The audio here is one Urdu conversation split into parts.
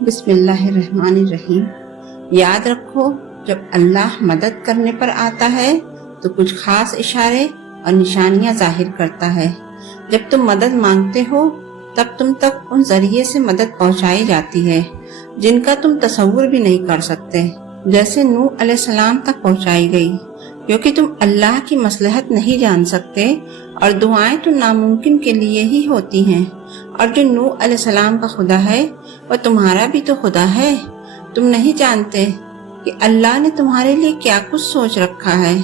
بسم اللہ الرحمن الرحیم۔ یاد رکھو، جب اللہ مدد کرنے پر آتا ہے تو کچھ خاص اشارے اور نشانیاں ظاہر کرتا ہے۔ جب تم مدد مانگتے ہو تب تم تک ان ذریعے سے مدد پہنچائی جاتی ہے جن کا تم تصور بھی نہیں کر سکتے، جیسے نوح علیہ السلام تک پہنچائی گئی، کیونکہ تم اللہ کی مصلحت نہیں جان سکتے اور دعائیں تو ناممکن کے لیے ہی ہوتی ہیں، اور جو نوح علیہ السلام کا خدا ہے وہ تمہارا بھی تو خدا ہے۔ تم نہیں جانتے کہ اللہ نے تمہارے لیے کیا کچھ سوچ رکھا ہے۔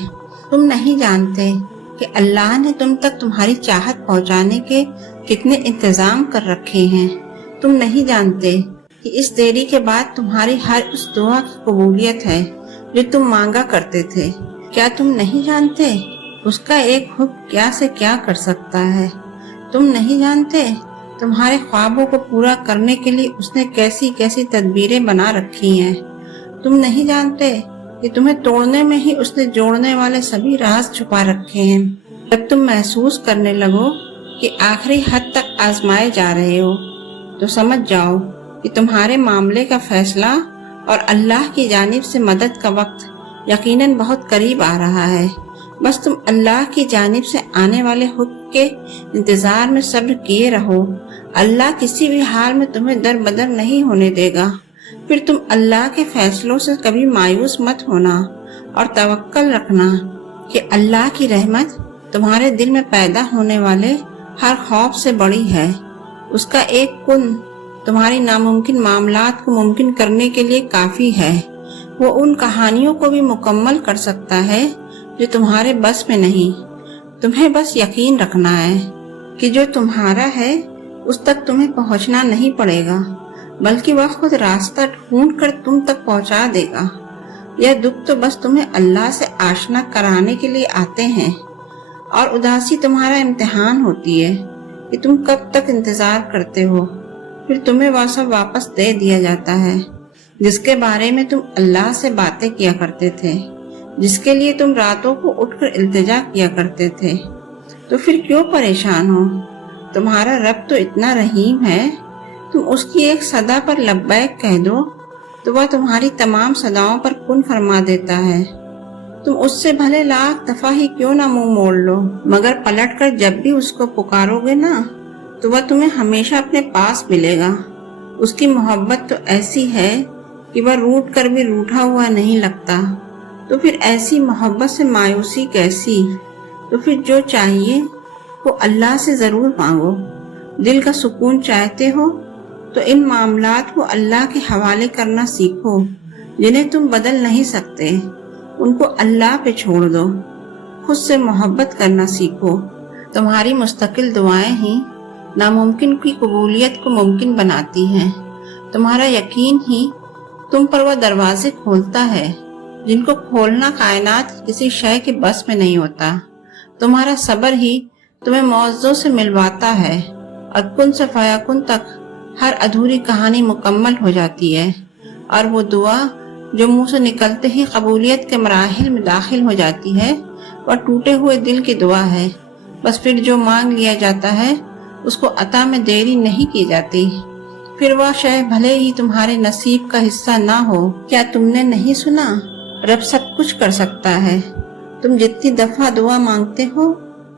تم نہیں جانتے کہ اللہ نے تم تک تمہاری چاہت پہنچانے کے کتنے انتظام کر رکھے ہیں۔ تم نہیں جانتے کہ اس دیری کے بعد تمہاری ہر اس دعا کی قبولیت ہے جو تم مانگا کرتے تھے۔ کیا تم نہیں جانتے اس کا ایک حکم کیا سے کیا کر سکتا ہے؟ تم نہیں جانتے تمہارے خوابوں کو پورا کرنے کے لیے اس نے کیسی کیسی تدبیریں بنا رکھی ہیں؟ تم نہیں جانتے کہ تمہیں توڑنے میں ہی اس نے جوڑنے والے سبھی راز چھپا رکھے ہیں؟ جب تم محسوس کرنے لگو کہ آخری حد تک آزمائے جا رہے ہو تو سمجھ جاؤ کہ تمہارے معاملے کا فیصلہ اور اللہ کی جانب سے مدد کا وقت یقیناً بہت قریب آ رہا ہے۔ بس تم اللہ کی جانب سے آنے والے حکم کے انتظار میں صبر کیے رہو۔ اللہ کسی بھی حال میں تمہیں در بدر نہیں ہونے دے گا۔ پھر تم اللہ کے فیصلوں سے کبھی مایوس مت ہونا اور توکل رکھنا کہ اللہ کی رحمت تمہارے دل میں پیدا ہونے والے ہر خوف سے بڑی ہے۔ اس کا ایک کن تمہاری ناممکن معاملات کو ممکن کرنے کے لیے کافی ہے۔ وہ ان کہانیوں کو بھی مکمل کر سکتا ہے جو تمہارے بس میں نہیں۔ تمہیں بس یقین رکھنا ہے کہ جو تمہارا ہے اس تک تمہیں پہنچنا نہیں پڑے گا، بلکہ وہ خود راستہ ڈھونڈ کر تم تک پہنچا دے گا۔ یہ دکھ تو بس تمہیں اللہ سے آشنا کرانے کے لیے آتے ہیں، اور اداسی تمہارا امتحان ہوتی ہے کہ تم کب تک انتظار کرتے ہو۔ پھر تمہیں وہ سب واپس دے دیا جاتا ہے جس کے بارے میں تم اللہ سے باتیں کیا کرتے تھے، جس کے لیے تم راتوں کو اٹھ کر التجا کیا کرتے تھے۔ تو پھر کیوں پریشان ہو؟ تمہارا رب تو اتنا رحیم ہے، تم اس کی ایک صدا پر لبیک کہہ دو تو وہ تمہاری تمام صداؤں پر کن فرما دیتا ہے۔ تم اس سے بھلے لاکھ دفعہ ہی کیوں نہ منہ موڑ لو، مگر پلٹ کر جب بھی اس کو پکارو گے نا تو وہ تمہیں ہمیشہ اپنے پاس ملے گا۔ اس کی محبت تو ایسی ہے کہ وہ روٹ کر بھی روٹھا ہوا نہیں لگتا۔ تو پھر ایسی محبت سے مایوسی کیسی؟ تو پھر جو چاہیے وہ اللہ سے ضرور مانگو۔ دل کا سکون چاہتے ہو تو ان معاملات کو اللہ کے حوالے کرنا سیکھو جنہیں تم بدل نہیں سکتے۔ ان کو اللہ پہ چھوڑ دو۔ خود سے محبت کرنا سیکھو۔ تمہاری مستقل دعائیں ہی ناممکن کی قبولیت کو ممکن بناتی ہیں۔ تمہارا یقین ہی تم پر وہ دروازے کھولتا ہے جن کو کھولنا کائنات کسی شے کے بس میں نہیں ہوتا۔ تمہارا صبر ہی تمہیں معجزوں سے ملواتا ہے، اور کن سے فیکن تک ہر ادھوری کہانی مکمل ہو جاتی ہے، اور وہ دعا جو منہ سے نکلتے ہی قبولیت کے مراحل میں داخل ہو جاتی ہے وہ ٹوٹے ہوئے دل کی دعا ہے۔ بس پھر جو مانگ لیا جاتا ہے اس کو عطا میں دیری نہیں کی جاتی، پھر وہ شے بھلے ہی تمہارے نصیب کا حصہ نہ ہو۔ کیا تم نے نہیں سنا؟ رب سب کچھ کر سکتا ہے۔ تم جتنی دفعہ دعا مانگتے ہو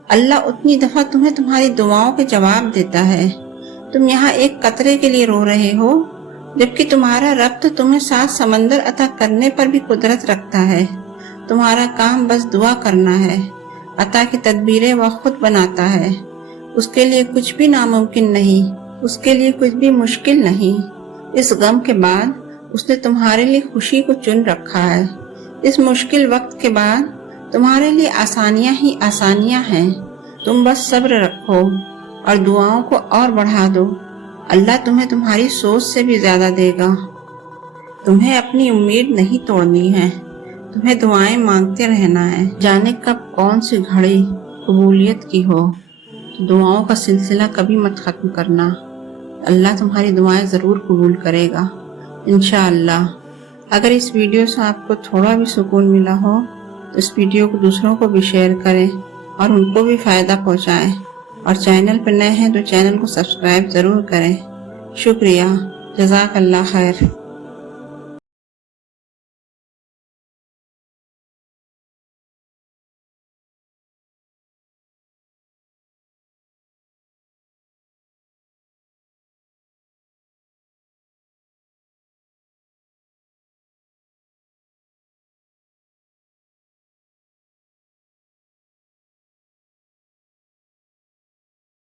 اللہ اتنی دفعہ تمہیں تمہاری دعاؤں کے جواب دیتا ہے۔ تم یہاں ایک قطرے کے لیے رو رہے ہو، جبکہ تمہارا رب تو تمہیں 7 سمندر عطا کرنے پر بھی قدرت رکھتا ہے۔ تمہارا کام بس دعا کرنا ہے۔ عطا کی تدبیریں وہ خود بناتا ہے۔ اس کے لیے کچھ بھی ناممکن نہیں، اس کے لیے کچھ بھی مشکل نہیں۔ اس غم کے بعد اس نے تمہارے لیے خوشی کو چن رکھا ہے۔ اس مشکل وقت کے بعد تمہارے لیے آسانیاں ہی آسانیاں ہیں۔ تم بس صبر رکھو اور دعاؤں کو اور بڑھا دو۔ اللہ تمہیں تمہاری سوچ سے بھی زیادہ دے گا۔ تمہیں اپنی امید نہیں توڑنی ہے، تمہیں دعائیں مانگتے رہنا ہے۔ جانے کب کون سی گھڑی قبولیت کی ہو۔ دعاؤں کا سلسلہ کبھی مت ختم کرنا، اللہ تمہاری دعائیں ضرور قبول کرے گا انشاءاللہ۔ اگر اس ویڈیو سے آپ کو تھوڑا بھی سکون ملا ہو تو اس ویڈیو کو دوسروں کو بھی شیئر کریں اور ان کو بھی فائدہ پہنچائیں، اور چینل پر نئے ہیں تو چینل کو سبسکرائب ضرور کریں۔ شکریہ۔ جزاک اللہ خیر.